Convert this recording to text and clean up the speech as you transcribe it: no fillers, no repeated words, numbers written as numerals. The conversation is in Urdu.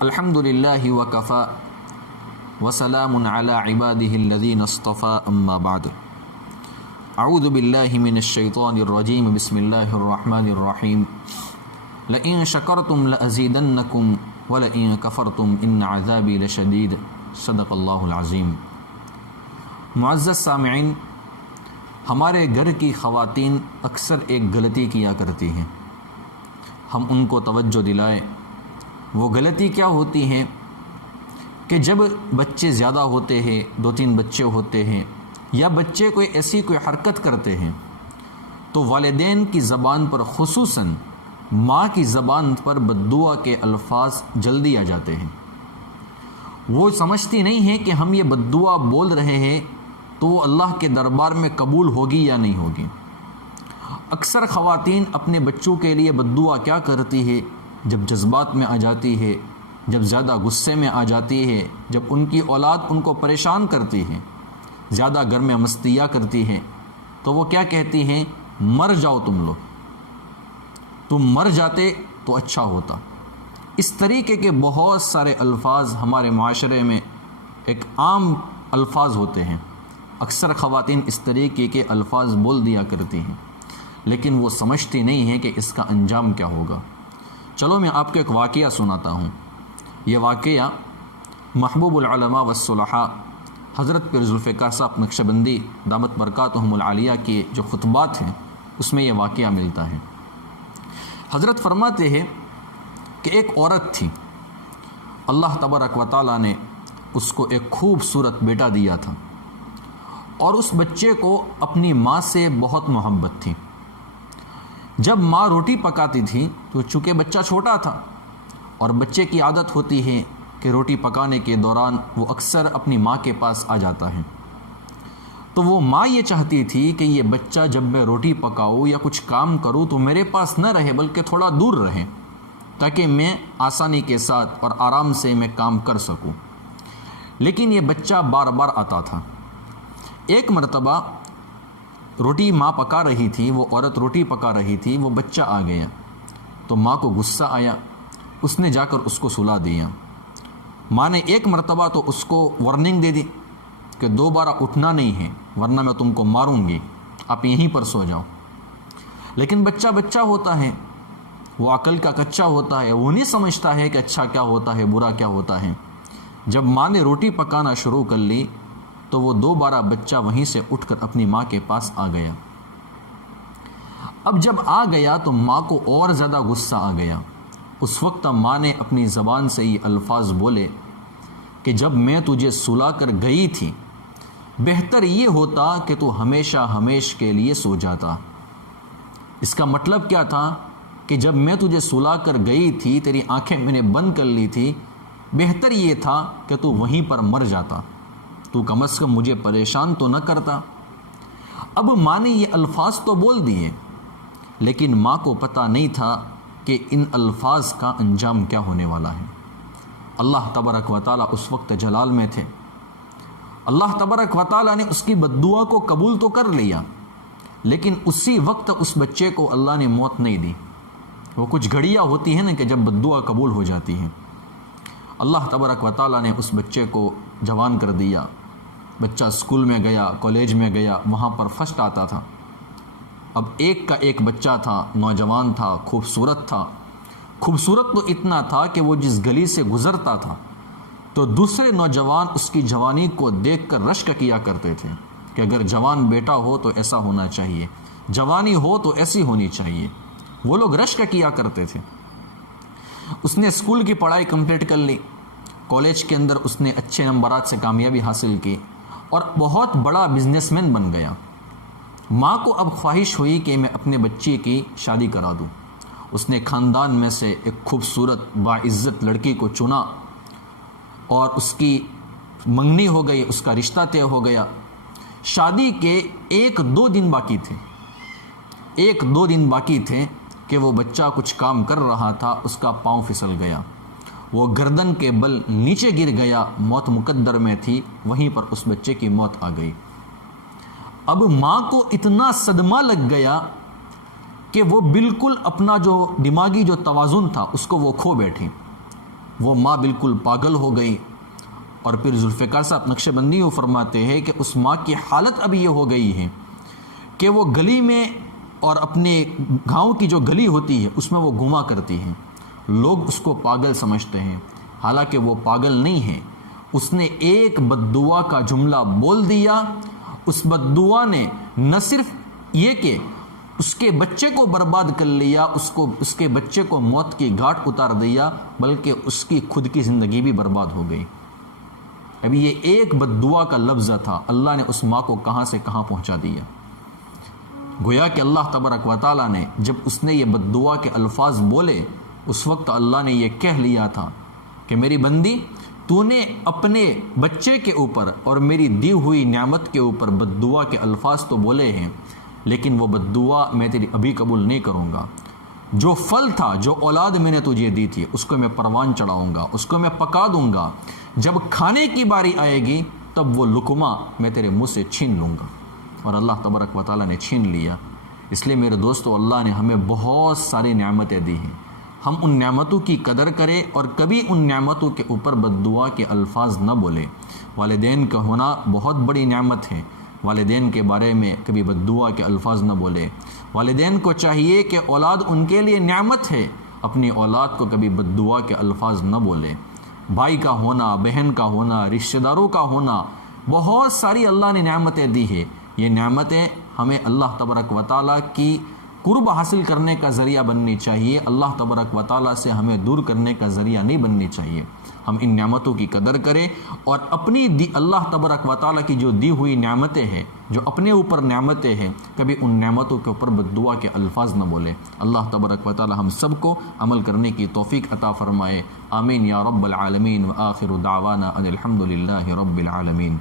الحمد للہ وکفا وسلام علی عباده الذین اصطفى اما بعد اعوذ باللہ من الشیطان الرجیم بسم اللہ الرحمن الرحیم لئن شکرتم لأزیدنکم ولئن کفرتم ان عذابی لشدید صدق اللہ العظیم۔ معزز سامعین، ہمارے گھر کی خواتین اکثر ایک غلطی کیا کرتی ہیں، ہم ان کو توجہ دلائیں۔ وہ غلطی کیا ہوتی ہیں کہ جب بچے زیادہ ہوتے ہیں، 2-3 بچے ہوتے ہیں، یا بچے کوئی حرکت کرتے ہیں تو والدین کی زبان پر، خصوصاً ماں کی زبان پر بددعا کے الفاظ جلدی آ جاتے ہیں۔ وہ سمجھتی نہیں ہیں کہ ہم یہ بددعا بول رہے ہیں تو وہ اللہ کے دربار میں قبول ہوگی یا نہیں ہوگی۔ اکثر خواتین اپنے بچوں کے لیے بددعا کیا کرتی ہے؟ جب جذبات میں آ جاتی ہے، جب زیادہ غصے میں آ جاتی ہے، جب ان کی اولاد ان کو پریشان کرتی ہے، زیادہ گھر میں مستیاں کرتی ہے، تو وہ کیا کہتی ہیں؟ مر جاؤ تم لوگ، تم مر جاتے تو اچھا ہوتا۔ اس طریقے کے بہت سارے الفاظ ہمارے معاشرے میں ایک عام الفاظ ہوتے ہیں۔ اکثر خواتین اس طریقے کے الفاظ بول دیا کرتی ہیں، لیکن وہ سمجھتی نہیں ہیں کہ اس کا انجام کیا ہوگا۔ چلو میں آپ کو ایک واقعہ سناتا ہوں۔ یہ واقعہ محبوب العلماء والصلحاء حضرت پیر ذوالفقار صاحب نقشبندی دامت برکاتہم العالیہ کے جو خطبات ہیں اس میں یہ واقعہ ملتا ہے۔ حضرت فرماتے ہیں کہ ایک عورت تھی، اللہ تبارک و تعالیٰ نے اس کو ایک خوبصورت بیٹا دیا تھا، اور اس بچے کو اپنی ماں سے بہت محبت تھی۔ جب ماں روٹی پکاتی تھی تو چونکہ بچہ چھوٹا تھا اور بچے کی عادت ہوتی ہے کہ روٹی پکانے کے دوران وہ اکثر اپنی ماں کے پاس آ جاتا ہے، تو وہ ماں یہ چاہتی تھی کہ یہ بچہ جب میں روٹی پکاؤں یا کچھ کام کروں تو میرے پاس نہ رہے بلکہ تھوڑا دور رہے، تاکہ میں آسانی کے ساتھ اور آرام سے میں کام کر سکوں۔ لیکن یہ بچہ بار بار آتا تھا۔ ایک مرتبہ روٹی ماں پکا رہی تھی، وہ عورت روٹی پکا رہی تھی، وہ بچہ آ گیا تو ماں کو غصہ آیا، اس نے جا کر اس کو سلا دیا۔ ماں نے ایک مرتبہ تو اس کو وارننگ دے دی کہ دوبارہ اٹھنا نہیں ہے ورنہ میں تم کو ماروں گی، آپ یہیں پر سو جاؤ۔ لیکن بچہ ہوتا ہے، وہ عقل کا کچا ہوتا ہے، وہ نہیں سمجھتا ہے کہ اچھا کیا ہوتا ہے، برا کیا ہوتا ہے۔ جب ماں نے روٹی پکانا شروع کر لی تو وہ دوبارہ بچہ وہیں سے اٹھ کر اپنی ماں کے پاس آ گیا۔ اب جب آ گیا تو ماں کو اور زیادہ غصہ آ گیا۔ اس وقت ماں نے اپنی زبان سے یہ الفاظ بولے کہ جب میں تجھے سلا کر گئی تھی بہتر یہ ہوتا کہ تو ہمیشہ کے لیے سو جاتا۔ اس کا مطلب کیا تھا کہ جب میں تجھے سلا کر گئی تھی، تیری آنکھیں میں نے بند کر لی تھی، بہتر یہ تھا کہ تو وہیں پر مر جاتا، تو کم از کم مجھے پریشان تو نہ کرتا۔ اب ماں نے یہ الفاظ تو بول دیے، لیکن ماں کو پتہ نہیں تھا کہ ان الفاظ کا انجام کیا ہونے والا ہے۔ اللہ تبارک و تعالیٰ اس وقت جلال میں تھے، اللہ تبارک و تعالیٰ نے اس کی بددعا کو قبول تو کر لیا، لیکن اسی وقت اس بچے کو اللہ نے موت نہیں دی۔ وہ کچھ گھڑیاں ہوتی ہیں نا کہ جب بددعا قبول ہو جاتی ہیں۔ اللہ تبارک و تعالیٰ نے اس بچے کو جوان کر دیا۔ بچہ اسکول میں گیا، کالج میں گیا، وہاں پر فرسٹ آتا تھا۔ اب ایک کا ایک بچہ تھا، نوجوان تھا، خوبصورت تھا۔ خوبصورت تو اتنا تھا کہ وہ جس گلی سے گزرتا تھا تو دوسرے نوجوان اس کی جوانی کو دیکھ کر رشک کیا کرتے تھے کہ اگر جوان بیٹا ہو تو ایسا ہونا چاہیے، جوانی ہو تو ایسی ہونی چاہیے۔ وہ لوگ رشک کیا کرتے تھے۔ اس نے اسکول کی پڑھائی کمپلیٹ کر لی، کالج کے اندر اس نے اچھے نمبرات سے کامیابی حاصل کی اور بہت بڑا بزنس مین بن گیا۔ ماں کو اب خواہش ہوئی کہ میں اپنے بچے کی شادی کرا دوں۔ اس نے خاندان میں سے ایک خوبصورت باعزت لڑکی کو چنا اور اس کی منگنی ہو گئی، اس کا رشتہ طے ہو گیا۔ شادی کے 1-2 دن باقی تھے، 1-2 دن باقی تھے کہ وہ بچہ کچھ کام کر رہا تھا، اس کا پاؤں پھسل گیا، وہ گردن کے بل نیچے گر گیا، موت مقدر میں تھی، وہیں پر اس بچے کی موت آ گئی۔ اب ماں کو اتنا صدمہ لگ گیا کہ وہ بالکل اپنا جو دماغی جو توازن تھا اس کو وہ کھو بیٹھی۔ وہ ماں بالکل پاگل ہو گئی۔ اور پھر ذوالفقار صاحب نقش بندی فرماتے ہیں کہ اس ماں کی حالت اب یہ ہو گئی ہے کہ وہ گلی میں اور اپنے گاؤں کی جو گلی ہوتی ہے اس میں وہ گھوما کرتی ہے، لوگ اس کو پاگل سمجھتے ہیں، حالانکہ وہ پاگل نہیں ہے۔ اس نے ایک بد دعا کا جملہ بول دیا، اس بد دعا نے نہ صرف یہ کہ اس کے بچے کو برباد کر لیا، اس کے بچے کو موت کی گھاٹ اتار دیا، بلکہ اس کی خود کی زندگی بھی برباد ہو گئی۔ ابھی یہ ایک بد دعا کا لفظ تھا، اللہ نے اس ماں کو کہاں سے کہاں پہنچا دیا۔ گویا کہ اللہ تبارک و تعالیٰ نے جب اس نے یہ بد دعا کے الفاظ بولے، اس وقت اللہ نے یہ کہہ لیا تھا کہ میری بندی، تو نے اپنے بچے کے اوپر اور میری دی ہوئی نعمت کے اوپر بد دعا کے الفاظ تو بولے ہیں، لیکن وہ بد دعا میں تیری ابھی قبول نہیں کروں گا۔ جو پھل تھا، جو اولاد میں نے تجھے دی تھی، اس کو میں پروان چڑھاؤں گا، اس کو میں پکا دوں گا۔ جب کھانے کی باری آئے گی تب وہ لقمہ میں تیرے منہ سے چھین لوں گا۔ اور اللہ تبارک و تعالیٰ نے چھین لیا۔ اس لیے میرے دوستو، اللہ نے ہمیں بہت ساری نعمتیں دی ہیں، ہم ان نعمتوں کی قدر کریں اور کبھی ان نعمتوں کے اوپر بد دعا کے الفاظ نہ بولیں۔ والدین کا ہونا بہت بڑی نعمت ہے، والدین کے بارے میں کبھی بد دعا کے الفاظ نہ بولے۔ والدین کو چاہیے کہ اولاد ان کے لیے نعمت ہے، اپنی اولاد کو کبھی بد دعا کے الفاظ نہ بولے۔ بھائی کا ہونا، بہن کا ہونا، رشتہ داروں کا ہونا، بہت ساری اللہ نے نعمتیں دی ہے۔ یہ نعمتیں ہمیں اللہ تبارک و تعالیٰ کی قرب حاصل کرنے کا ذریعہ بننی چاہیے، اللہ تبارک و تعالیٰ سے ہمیں دور کرنے کا ذریعہ نہیں بننی چاہیے۔ ہم ان نعمتوں کی قدر کریں اور اپنی اللہ تبارک و تعالیٰ کی جو دی ہوئی نعمتیں ہیں، جو اپنے اوپر نعمتیں ہیں، کبھی ان نعمتوں کے اوپر بد دعا کے الفاظ نہ بولے۔ اللہ تبارک و تعالیٰ ہم سب کو عمل کرنے کی توفیق عطا فرمائے۔ آمین یا رب العالمین، وآخر دعوانا ان الحمد للہ رب العالمین۔